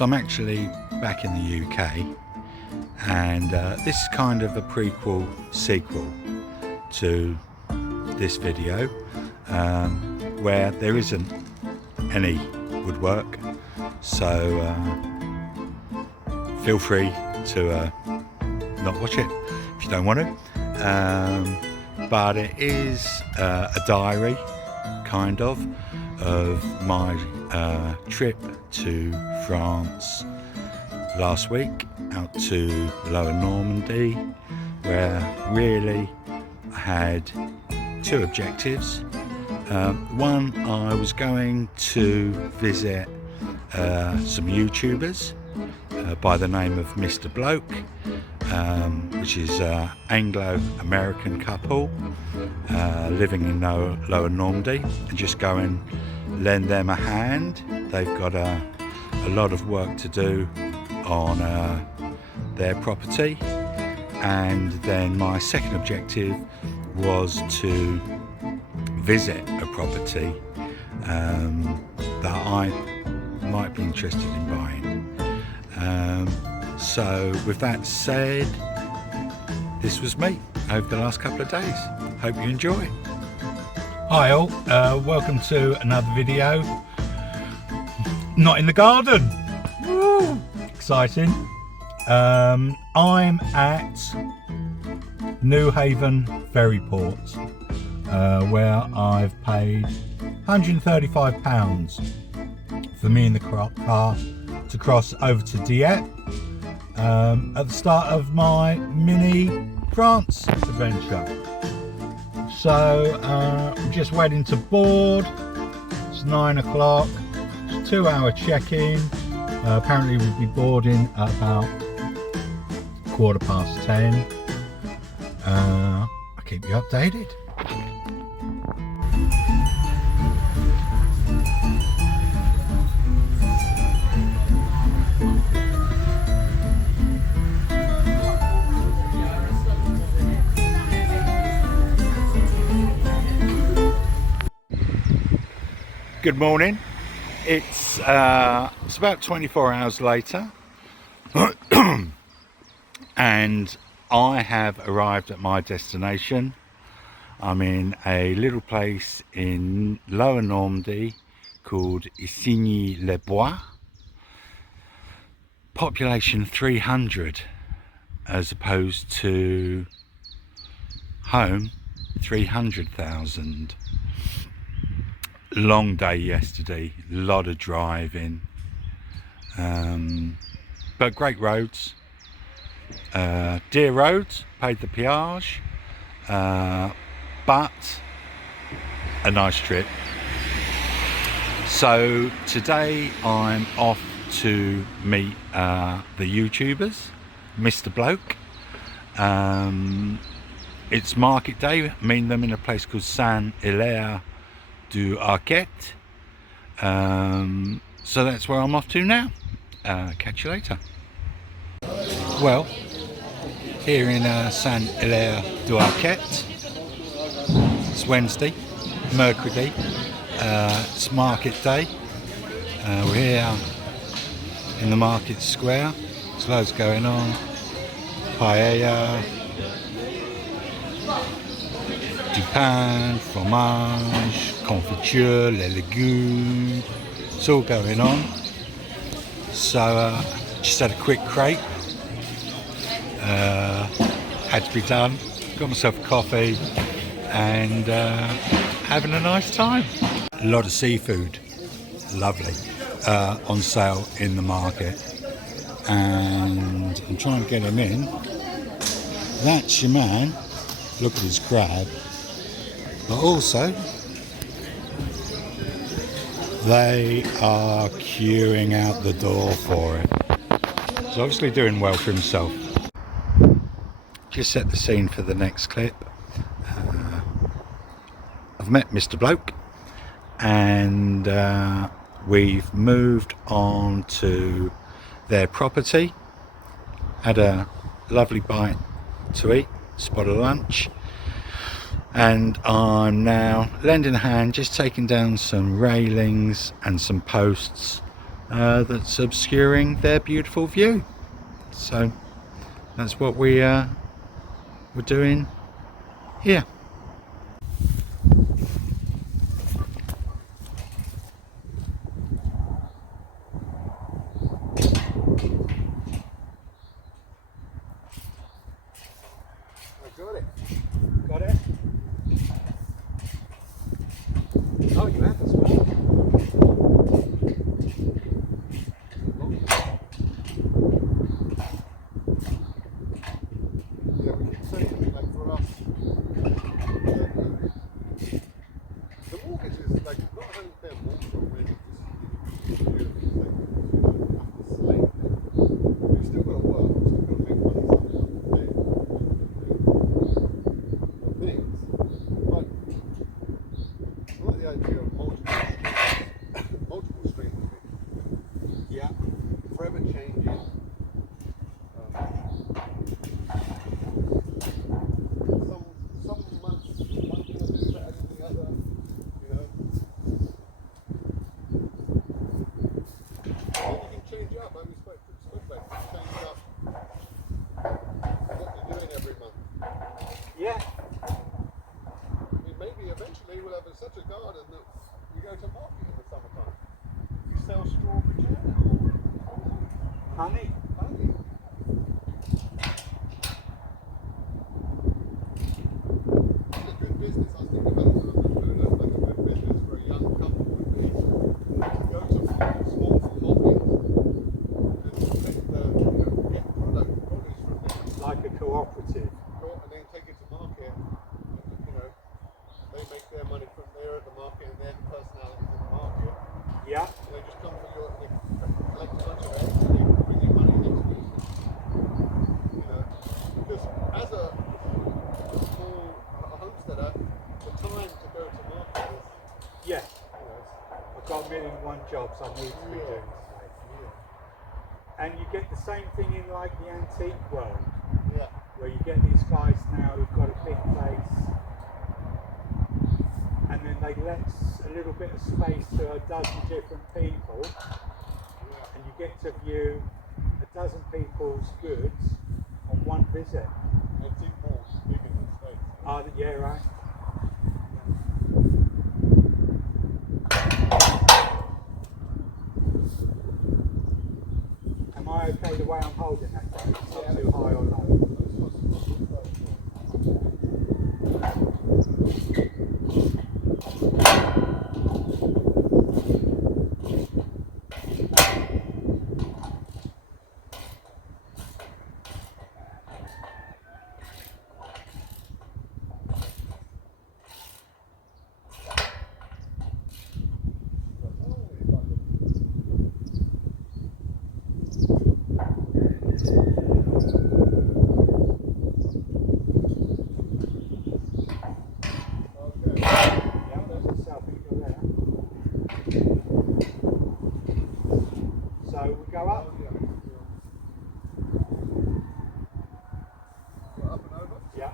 So I'm actually back in the UK, and this is kind of a prequel sequel to this video, where there isn't any woodwork, so feel free to not watch it if you don't want to, but it is a diary kind of my trip to France last week, out to Lower Normandy, where really I had two objectives. One, I was going to visit some YouTubers by the name of Mr. Bloke, which is an Anglo-American couple living in Lower Normandy, and just go and lend them a hand. They've got a lot of work to do on their property. And then my second objective was to visit a property that I might be interested in buying. So with that said, this was me over the last couple of days. Hope you enjoy. Hi all, welcome to another video. Not in the garden. Woo! Exciting. I'm at Newhaven Ferry Port, where I've paid £135 for me and the car to cross over to Dieppe at the start of my mini France adventure. So I'm just waiting to board. It's 9 o'clock. It's a 2-hour check-in. Apparently we'll be boarding at about 10:15. I'll keep you updated. Good morning. It's about 24 hours later and I have arrived at my destination. I'm in a little place in Lower Normandy called Isigny-le-Buat. Population 300 as opposed to home 300,000. Long day yesterday, a lot of driving, but great roads, dear roads, paid the peage, but a nice trip. So today I'm off to meet the YouTubers, Mr. Bloke. It's market day. I meet them in a place called Saint-Hilaire du Arquette. So that's where I'm off to now. Catch you later. Well, here in Saint-Hilaire du Arquette, it's Wednesday, Mercredi. It's market day. We're here in the market square. There's loads going on. Paella, du pain, fromage, confiture, les légumes. It's all going on. So just had a quick crepe. Had to be done. Got myself a coffee and having a nice time. A lot of seafood, lovely, on sale in the market. And I'm trying to get him in. That's your man. Look at his crab. But also, they are queuing out the door for it. He's obviously doing well for himself. Just set the scene for the next clip. I've met Mr. Bloke, and we've moved on to their property. Had a lovely bite to eat, spot of lunch, and I'm now lending a hand, just taking down some railings and some posts that's obscuring their beautiful view. So that's what we're doing here. Got it? Oh, you have as well. Yeah, we keep saying, like, for us, the mortgage is like not a £100 mortgage already. Just beautiful thing. You don't have to slave there. We've still got to work. We've still got to make money somehow to pay for things. But I like the idea of multiple streams of income. Yeah. Forever changing. Some months one thing will do better than the other, you know. And you can change up. I mean, spoke about it. Change up what you're doing every month. Yeah. I mean, maybe eventually we'll have such a garden that you go to market in the summertime. You sell strawberry jam. Honey. Honey. It's a good business. I was thinking about it when I was doing it. Like a good business for a young couple would be to go to small markets and take the, get produce from them. Like a cooperative. And then take it to market. And, they make their money from there at the market, and they're the personalities in the market. Yeah. And they just come for they collect a bunch of eggs, and they bring you money next week. Because as a small homesteader, the time to go to market is, Yeah. I've got 1,000,001 jobs I need to be doing today. yeah. And you get the same thing in like the antique world, Yeah. where you get these guys now who've got a big place, and then they let a little bit of space to a dozen different people, and you get to view a dozen people's goods on one visit. Antique malls, big in the States. Oh, yeah, right. Am I okay the way I'm holding that, though? It's not too high or low. So we go up. Up and over? Yeah.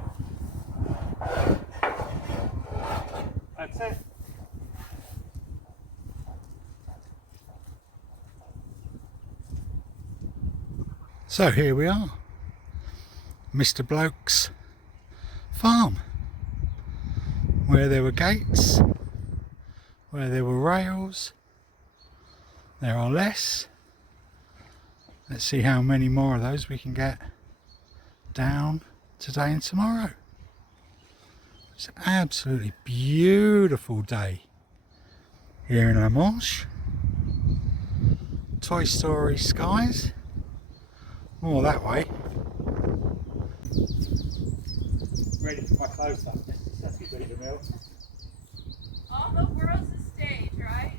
That's it. So here we are, Mr. Bloke's farm, where there were gates, where there were rails. There are less. Let's see how many more of those we can get down today and tomorrow. It's an absolutely beautiful day here in La Manche. Toy Story skies. More that way. Ready for my close up, Mr. Sassy Beaver Mill. All the world's a stage, right?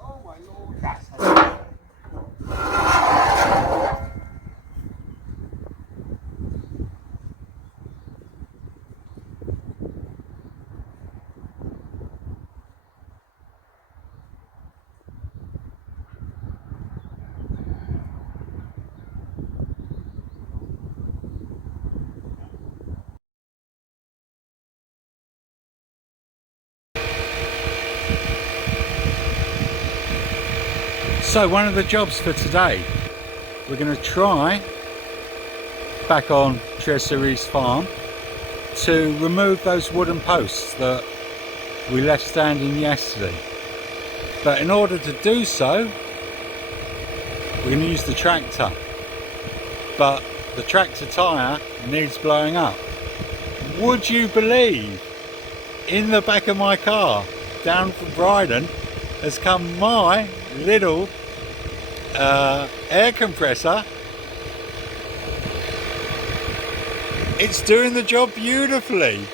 Oh my lord. That's So one of the jobs for today, we're going to try back on Treasury's farm to remove those wooden posts that we left standing yesterday. But in order to do so, we're going to use the tractor. But the tractor tyre needs blowing up. Would you believe, in the back of my car down from Brighton has come my little air compressor. It's doing the job beautifully.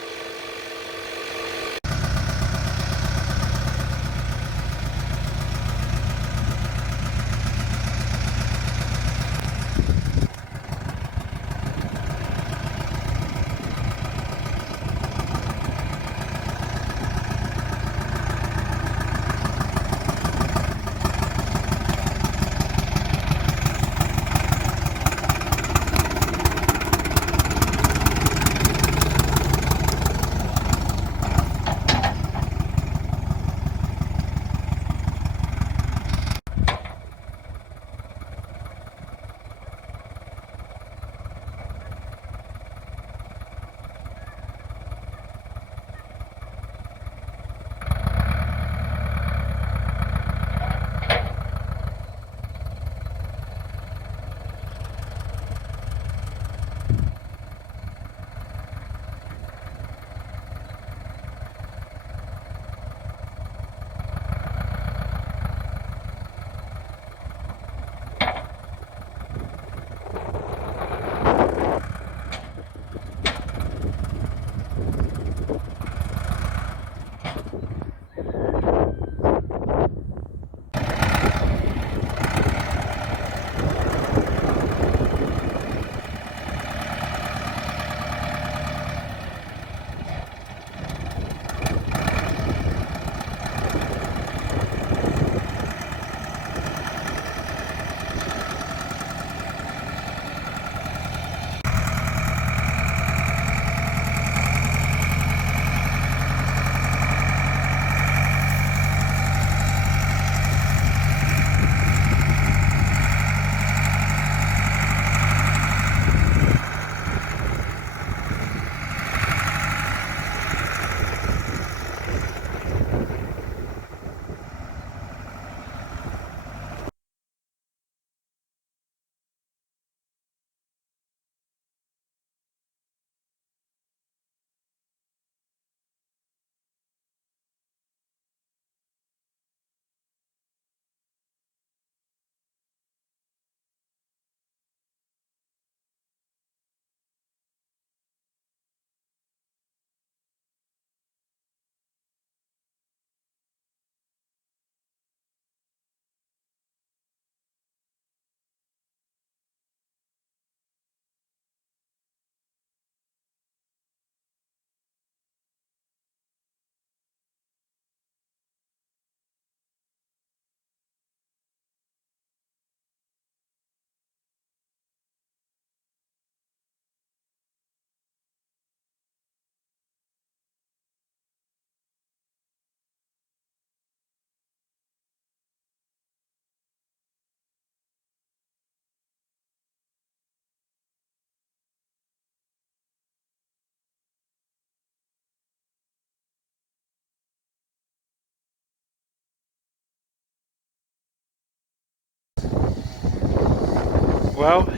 Well,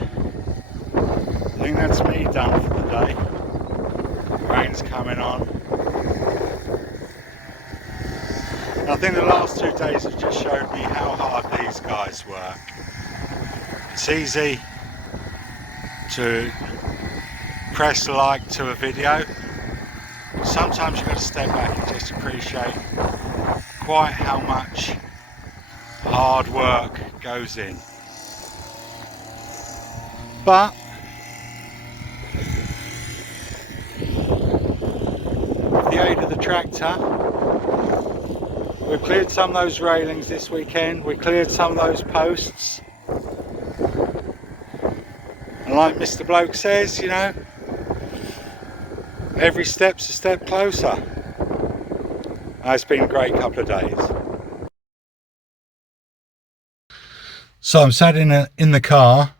I think that's me done for the day. Rain's coming on. I think the last 2 days have just showed me how hard these guys work. It's easy to press like to a video. Sometimes you've got to step back and just appreciate quite how much hard work goes in. But with the aid of the tractor, we cleared some of those railings this weekend, we cleared some of those posts, and like Mr. Bloke says, you know, every step's a step closer. It's been a great couple of days. So I'm sat in the car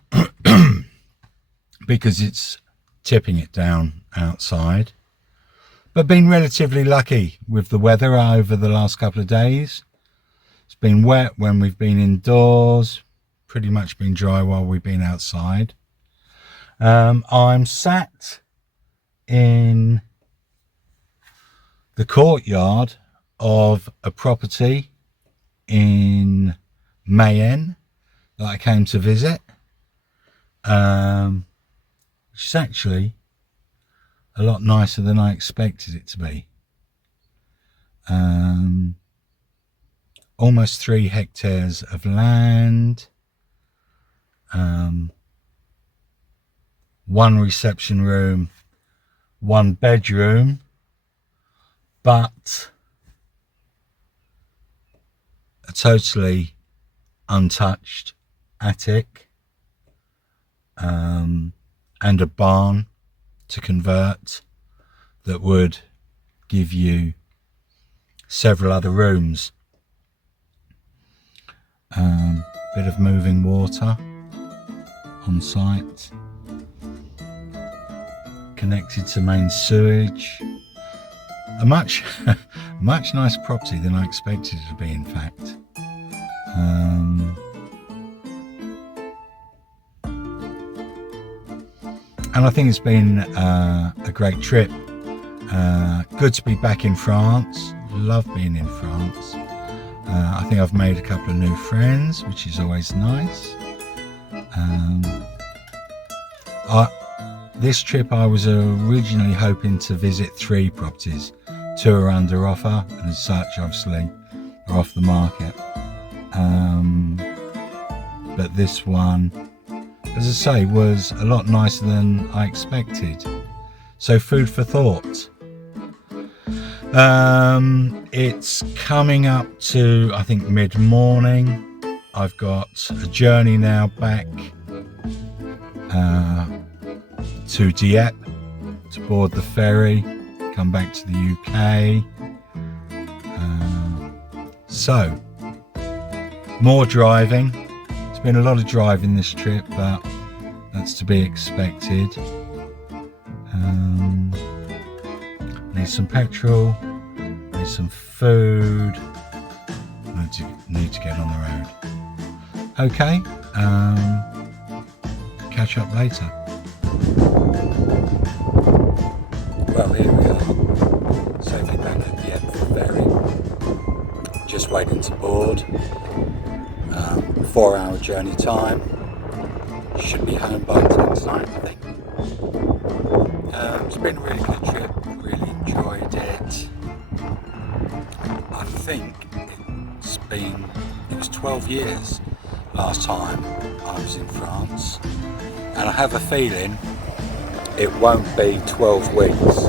because it's tipping it down outside, but been relatively lucky with the weather over the last couple of days. It's been wet when we've been indoors, pretty much been dry while we've been outside. I'm sat in the courtyard of a property in Mayenne that I came to visit, which is actually a lot nicer than I expected it to be. Almost 3 hectares of land, 1 reception room, 1 bedroom, but a totally untouched attic, and a barn to convert that would give you several other rooms. Bit of moving water on site, connected to main sewage. A much nicer property than I expected it to be, in fact. And I think it's been a great trip. Good to be back in France. Love being in France. I think I've made a couple of new friends, which is always nice. This trip I was originally hoping to visit 3 properties. 2 are under offer, and as such obviously are off the market. But this one, as I say, was a lot nicer than I expected. So food for thought. It's coming up to, I think, mid-morning. I've got a journey now back to Dieppe to board the ferry, come back to the UK. So more driving. It's been a lot of driving this trip, but that's to be expected. Need some petrol, need some food, need to get on the road. Okay, catch up later. Well, here we are, safely back at the end of the ferry, just waiting to board. 4-hour journey time, should be home by 10 tonight, I think. It's been a really good trip, really enjoyed it. I think it was 12 years last time I was in France, and I have a feeling it won't be 12 weeks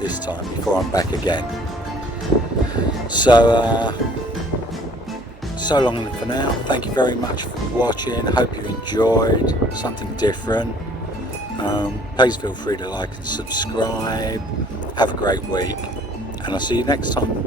this time before I'm back again. So long for now. Thank you very much for watching. I hope you enjoyed something different. Please feel free to like and subscribe. Have a great week, and I'll see you next time.